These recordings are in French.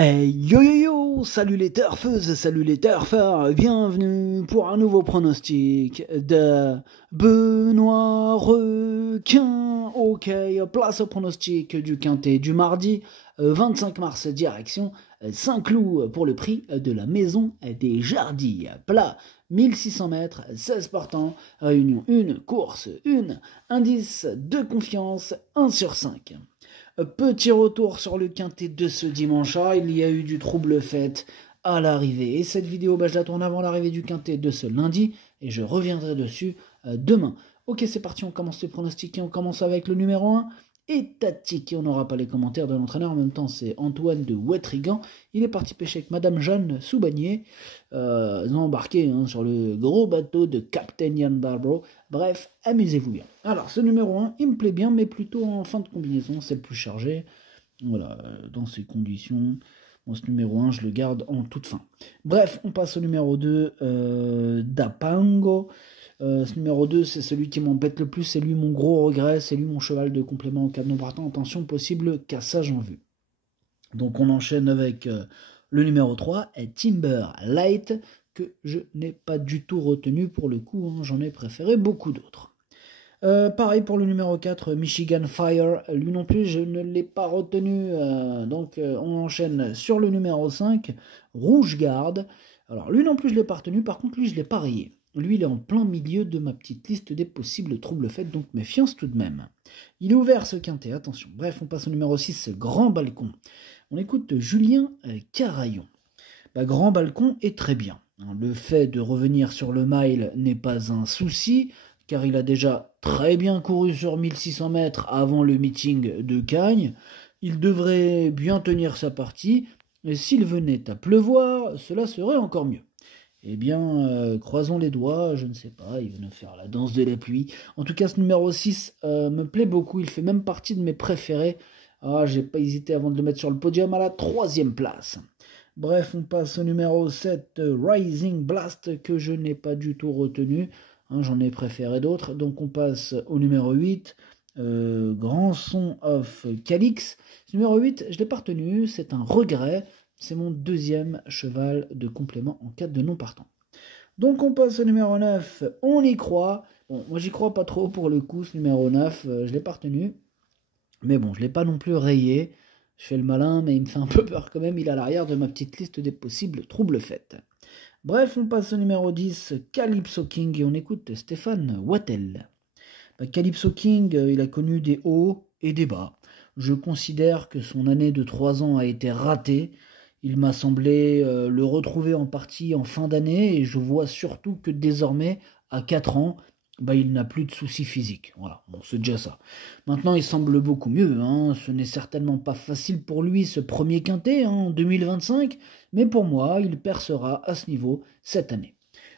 Hey yo yo yo, salut les turfeuses, salut les turfeurs, bienvenue pour un nouveau pronostic de Benoît Requin. Ok, place au pronostic du quintet du mardi 25 mars, direction Saint-Cloud pour le prix de la maison des Jardilles. Plat 1600 mètres, 16 partants, réunion 1, course 1, indice de confiance 1 sur 5. Petit retour sur le quintet de ce dimanche. Il y a eu du trouble fait à l'arrivée. Et cette vidéo, je la tourne avant l'arrivée du quintet de ce lundi. Et je reviendrai dessus demain. Ok, c'est parti, on commence les pronostiquer. On commence avec le numéro 1. Et Tatique. On n'aura pas les commentaires de l'entraîneur. En même temps, c'est Antoine de Ouetrigan. Il est parti pêcher avec Madame Jeanne Soubagnier. Ils ont embarqué sur le gros bateau de Captain Ian Barbro. Bref, amusez-vous bien. Alors, ce numéro 1, il me plaît bien, mais plutôt en fin de combinaison. C'est le plus chargé. Voilà, dans ces conditions. Bon, ce numéro 1, je le garde en toute fin. Bref, on passe au numéro 2, Dapango. Ce numéro 2, c'est celui qui m'embête le plus, c'est lui mon gros regret, c'est lui mon cheval de complément en cas de non partant. Attention, possible cassage en vue. Donc on enchaîne avec le numéro 3, Timber Light, que je n'ai pas du tout retenu pour le coup, j'en ai préféré beaucoup d'autres. Pareil pour le numéro 4, Michigan Fire, lui non plus je ne l'ai pas retenu, donc on enchaîne sur le numéro 5, Rouge Garde. Alors lui non plus je ne l'ai pas retenu, par contre lui je ne l'ai pas rayé. Lui, il est en plein milieu de ma petite liste des possibles troubles faits, donc méfiance tout de même. Il est ouvert ce quintet, attention. Bref, on passe au numéro 6, Grand Balcon. On écoute Julien Carayon. Grand Balcon est très bien. Le fait de revenir sur le mile n'est pas un souci, car il a déjà très bien couru sur 1600 mètres avant le meeting de Cagnes. Il devrait bien tenir sa partie, et s'il venait à pleuvoir, cela serait encore mieux. Eh bien, croisons les doigts, je ne sais pas, il va nous faire la danse de la pluie. En tout cas, ce numéro 6 me plaît beaucoup, il fait même partie de mes préférés. J'ai pas hésité avant de le mettre sur le podium à la 3e place. Bref, on passe au numéro 7, Rising Blast, que je n'ai pas du tout retenu. J'en ai préféré d'autres. Donc on passe au numéro 8, Grand Son of Calix. Ce numéro 8, je ne l'ai pas retenu, c'est un regret. C'est mon 2e cheval de complément en cas de non partant. Donc on passe au numéro 9, on y croit. Bon, moi j'y crois pas trop pour le coup, ce numéro 9, je l'ai pas retenu. Mais bon, je l'ai pas non plus rayé. Je fais le malin, mais il me fait un peu peur quand même. Il est à l'arrière de ma petite liste des possibles troubles faits. Bref, on passe au numéro 10, Calypso King, et on écoute Stéphane Wattel. Calypso King, il a connu des hauts et des bas. Je considère que son année de 3 ans a été ratée. Il m'a semblé le retrouver en partie en fin d'année et je vois surtout que désormais, à 4 ans, il n'a plus de soucis physiques. Voilà, bon, c'est déjà ça. Maintenant, il semble beaucoup mieux. Ce n'est certainement pas facile pour lui ce premier quintet en 2025, mais pour moi, il percera à ce niveau cette année.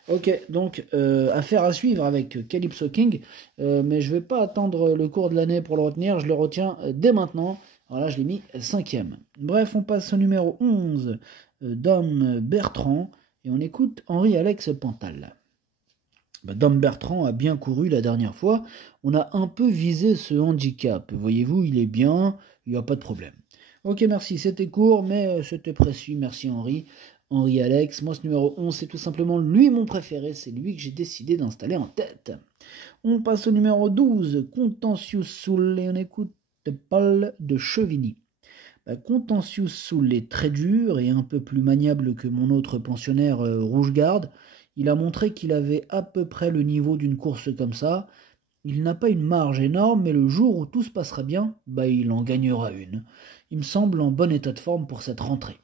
Ok, donc affaire à suivre avec Calypso King, mais je ne vais pas attendre le cours de l'année pour le retenir, je le retiens dès maintenant. Voilà, je l'ai mis 5e. Bref, on passe au numéro 11, Dom Bertrand, et on écoute Henri-Alex Pantal. Dom Bertrand a bien couru la dernière fois, on a un peu visé ce handicap. Voyez-vous, il est bien, il n'y a pas de problème. Ok, merci, c'était court, mais c'était précis, merci Henri-Alex. Moi, ce numéro 11, c'est tout simplement lui mon préféré, c'est lui que j'ai décidé d'installer en tête. On passe au numéro 12, Contentious Soul, et on écoute Paul de Chevigny. Contentious Soul est très dur et un peu plus maniable que mon autre pensionnaire Rouge-Garde. Il a montré qu'il avait à peu près le niveau d'une course comme ça. Il n'a pas une marge énorme, mais le jour où tout se passera bien, il en gagnera une. Il me semble en bon état de forme pour cette rentrée.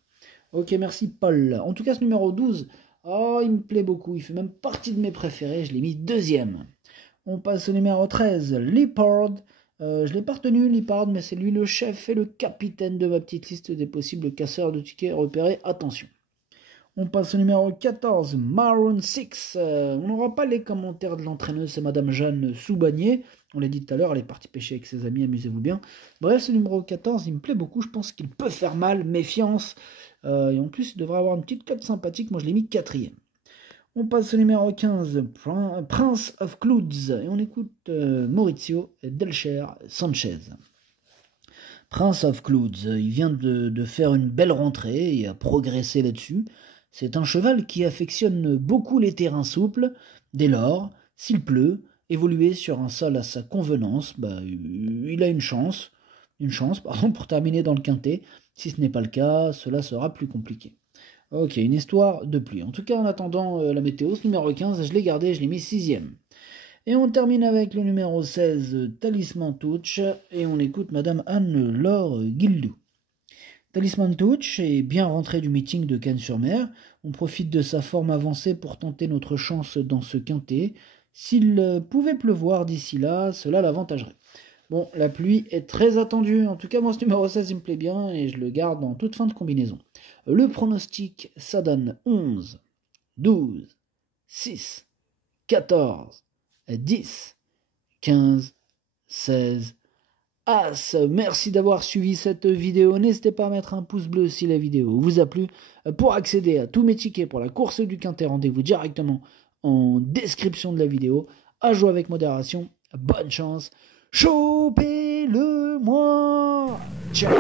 Ok, merci Paul. En tout cas, ce numéro 12, il me plaît beaucoup. Il fait même partie de mes préférés. Je l'ai mis 2e. On passe au numéro 13, Leopard. Je l'ai pas retenu, Leopard, mais c'est lui le chef et le capitaine de ma petite liste des possibles casseurs de tickets repérés. Attention. On passe au numéro 14, Maroon 6. On n'aura pas les commentaires de l'entraîneuse, c'est Madame Jeanne Soubagnier. On l'a dit tout à l'heure, elle est partie pêcher avec ses amis, amusez-vous bien. Bref, ce numéro 14, il me plaît beaucoup, je pense qu'il peut faire mal, méfiance. Et en plus, il devrait avoir une petite cote sympathique, moi je l'ai mis 4e. On passe au numéro 15, Prince of Clouds, et on écoute Maurizio Delcher Sanchez. Prince of Clouds, il vient de faire une belle rentrée et a progressé là-dessus. C'est un cheval qui affectionne beaucoup les terrains souples. Dès lors, s'il pleut, évoluer sur un sol à sa convenance, il a une chance pardon, pour terminer dans le quintet. Si ce n'est pas le cas, cela sera plus compliqué. Ok, une histoire de pluie. En tout cas, en attendant la météo, ce numéro 15, je l'ai gardé, je l'ai mis 6ème. Et on termine avec le numéro 16, Talisman Touch, et on écoute Madame Anne-Laure Guildou. Talisman Touch est bien rentré du meeting de Cannes-sur-Mer. On profite de sa forme avancée pour tenter notre chance dans ce quintet. S'il pouvait pleuvoir d'ici là, cela l'avantagerait. Bon, la pluie est très attendue. En tout cas, moi, ce numéro 16, il me plaît bien et je le garde en toute fin de combinaison. Le pronostic, ça donne 11, 12, 6, 14, 10, 15, 16, As. Merci d'avoir suivi cette vidéo. N'hésitez pas à mettre un pouce bleu si la vidéo vous a plu. Pour accéder à tous mes tickets pour la course du quintet, rendez-vous directement en description de la vidéo. À jouer avec modération. Bonne chance. Chopez-le-moi. Ciao.